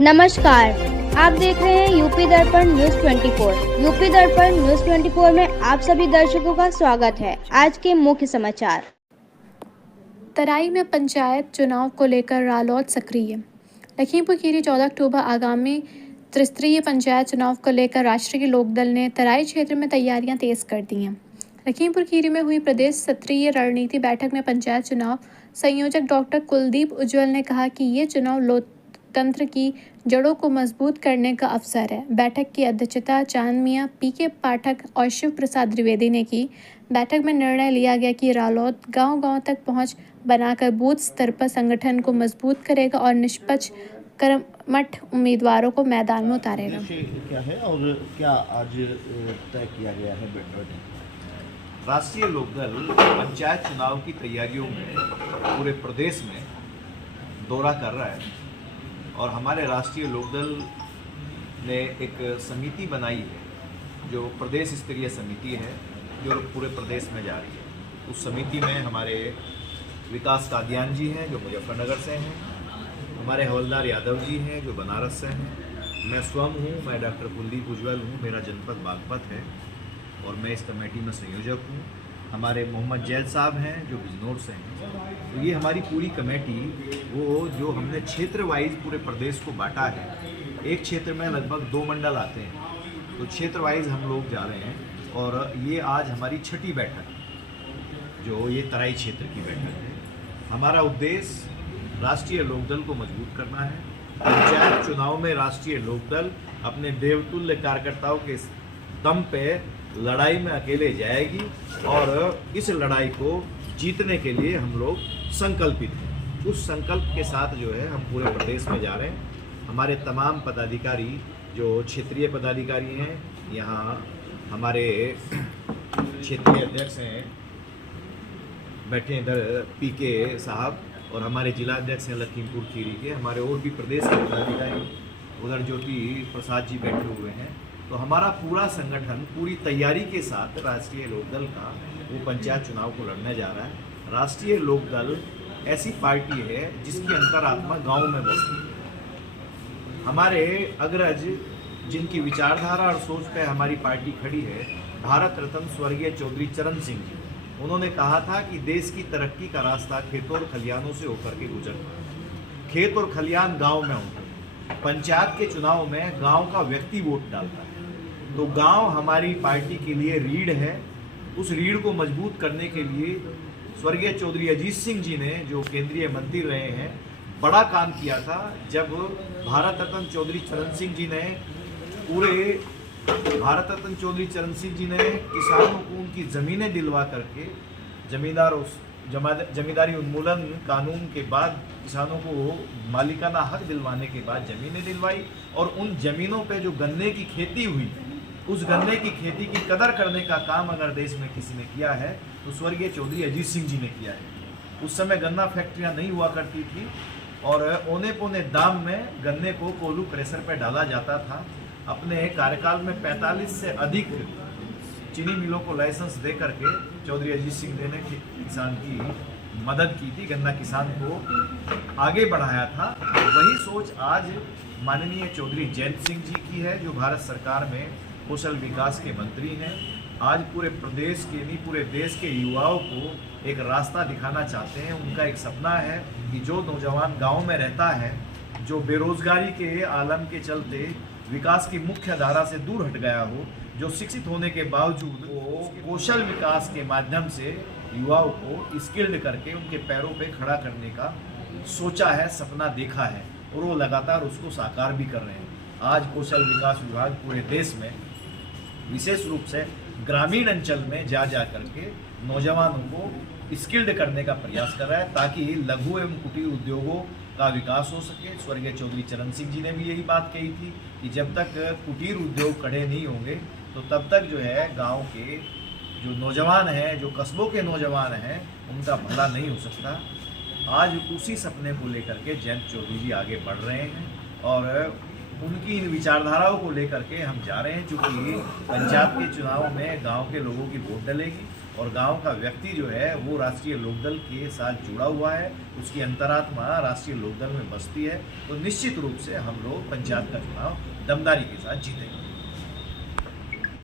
नमस्कार, आप देख रहे हैं यूपी दर्पण न्यूज 24। यूपी दर्पण न्यूज 24 में आप सभी दर्शकों का स्वागत है। आज के मुख्य समाचार। तराई में पंचायत चुनाव को लेकर रालोद सक्रिय। लखीमपुर खीरी 14 अक्टूबर आगामी त्रिस्तरीय पंचायत चुनाव को लेकर राष्ट्रीय लोकदल ने तराई क्षेत्र में तैयारियां तेज कर दी हैं। लखीमपुर खीरी में हुई प्रदेश स्तरीय रणनीति बैठक में पंचायत चुनाव संयोजक डॉक्टर कुलदीप उज्ज्वल ने कहा कि ये चुनाव लोकतंत्र की जड़ों को मजबूत करने का अवसर है। बैठक की अध्यक्षता चांद मियां, पीके पाठक और शिव प्रसाद द्विवेदी ने की। बैठक में निर्णय लिया गया कि रालोद गांव-गांव तक पहुंच बनाकर बूथ स्तर पर संगठन को मजबूत करेगा और निष्पक्ष कर्मठ उम्मीदवारों को मैदान में उतारेगा। क्या है और क्या आज तय किया गया है बैठक में? राष्ट्रीय लोकदल पंचायत चुनाव की तैयारियों में पूरे प्रदेश में दौरा कर रहा है और हमारे राष्ट्रीय लोकदल ने एक समिति बनाई है जो प्रदेश स्तरीय समिति है जो पूरे प्रदेश में जा रही है। उस समिति में हमारे विकास कादियान जी हैं जो मुजफ्फरनगर से हैं, हमारे हवलदार यादव जी हैं जो बनारस से हैं, मैं स्वयं हूँ, मैं डॉक्टर कुलदीप उज्ज्वल हूँ, मेरा जनपद बागपत है और मैं इस कमेटी में संयोजक हूँ। हमारे मोहम्मद जैद साहब हैं जो बिजनौर से हैं। तो ये हमारी पूरी कमेटी वो जो हमने क्षेत्र वाइज पूरे प्रदेश को बांटा है, एक क्षेत्र में लगभग 2 मंडल आते हैं, तो क्षेत्र वाइज हम लोग जा रहे हैं और ये आज हमारी 6ठी बैठक जो ये तराई क्षेत्र की बैठक है। हमारा उद्देश्य राष्ट्रीय लोकदल को मजबूत करना है। पंचायत चुनाव में राष्ट्रीय लोकदल अपने देवतुल्य कार्यकर्ताओं के दम पे लड़ाई में अकेले जाएगी और इस लड़ाई को जीतने के लिए हम लोग संकल्पित हैं। उस संकल्प के साथ जो है हम पूरे प्रदेश में जा रहे हैं। हमारे तमाम पदाधिकारी जो क्षेत्रीय पदाधिकारी हैं, यहाँ हमारे क्षेत्रीय अध्यक्ष हैं बैठे इधर पीके साहब और हमारे जिला अध्यक्ष हैं लखीमपुर खीरी के, हमारे और भी प्रदेश के पदाधिकारी उधर ज्योति प्रसाद जी बैठे हुए हैं। तो हमारा पूरा संगठन पूरी तैयारी के साथ राष्ट्रीय लोकदल का वो पंचायत चुनाव को लड़ने जा रहा है। राष्ट्रीय लोकदल ऐसी पार्टी है जिसकी अंतरात्मा गांव में बसती है। हमारे अग्रज जिनकी विचारधारा और सोच पे हमारी पार्टी खड़ी है, भारत रत्न स्वर्गीय चौधरी चरण सिंह जी, उन्होंने कहा था कि देश की तरक्की का रास्ता खेतों और खलियानों से होकर के गुजरता है। खेत और खलियान गांव में होते हैं। पंचायत के चुनाव में गांव का व्यक्ति वोट डालता है, तो गांव हमारी पार्टी के लिए रीढ़ है। उस रीढ़ को मजबूत करने के लिए स्वर्गीय चौधरी अजीत सिंह जी ने जो केंद्रीय मंत्री रहे हैं, बड़ा काम किया था। जब भारत रत्न चौधरी चरण सिंह जी ने किसानों को उनकी ज़मीनें दिलवा करके जमींदारी उन्मूलन कानून के बाद किसानों को मालिकाना हक दिलवाने के बाद ज़मीनें दिलवाई और उन ज़मीनों पे जो गन्ने की खेती हुई, उस गन्ने की खेती की कदर करने का काम अगर देश में किसी ने किया है तो स्वर्गीय चौधरी अजीत सिंह जी ने किया है। उस समय गन्ना फैक्ट्रियां नहीं हुआ करती थी और औने पौने दाम में गन्ने को कोल्हू प्रेशर पर डाला जाता था। अपने कार्यकाल में 45 से अधिक चीनी मिलों को लाइसेंस दे करके चौधरी अजीत सिंह ने किसान की मदद की थी, गन्ना किसान को आगे बढ़ाया था। वही सोच आज माननीय चौधरी जयंत सिंह जी की है जो भारत सरकार में कौशल विकास के मंत्री हैं। आज पूरे प्रदेश के नहीं पूरे देश के युवाओं को एक रास्ता दिखाना चाहते हैं। उनका एक सपना है कि जो नौजवान गांव में रहता है, जो बेरोजगारी के आलम के चलते विकास की मुख्य धारा से दूर हट गया हो, जो शिक्षित होने के बावजूद वो कौशल विकास के माध्यम से युवाओं को स्किल्ड करके उनके पैरों पे खड़ा करने का सोचा है, सपना देखा है और वो लगातार उसको साकार भी कर रहे हैं। आज कौशल विकास विभाग पूरे देश में विशेष रूप से ग्रामीण अंचल में जा करके नौजवानों को स्किल्ड करने का प्रयास कर रहा है ताकि लघु एवं कुटीर उद्योगों का विकास हो सके। स्वर्गीय चौधरी चरण सिंह जी ने भी यही बात कही थी कि जब तक कुटीर उद्योग खड़े नहीं होंगे तो तब तक जो है गांव के जो नौजवान हैं, जो कस्बों के नौजवान हैं, उनका भला नहीं हो सकता। आज उसी सपने को लेकर के जयंत चौधरी जी आगे बढ़ रहे हैं और उनकी इन विचारधाराओं को लेकर के हम जा रहे हैं। चूँकि पंजाब के चुनाव में गांव के लोगों की वोट डलेगी और गांव का व्यक्ति जो है वो राष्ट्रीय लोकदल के साथ जुड़ा हुआ है, उसकी अंतरात्मा राष्ट्रीय लोकदल में बसती है, तो निश्चित रूप से हम लोग पंचायत का चुनाव दमदारी के साथ जीतेंगे।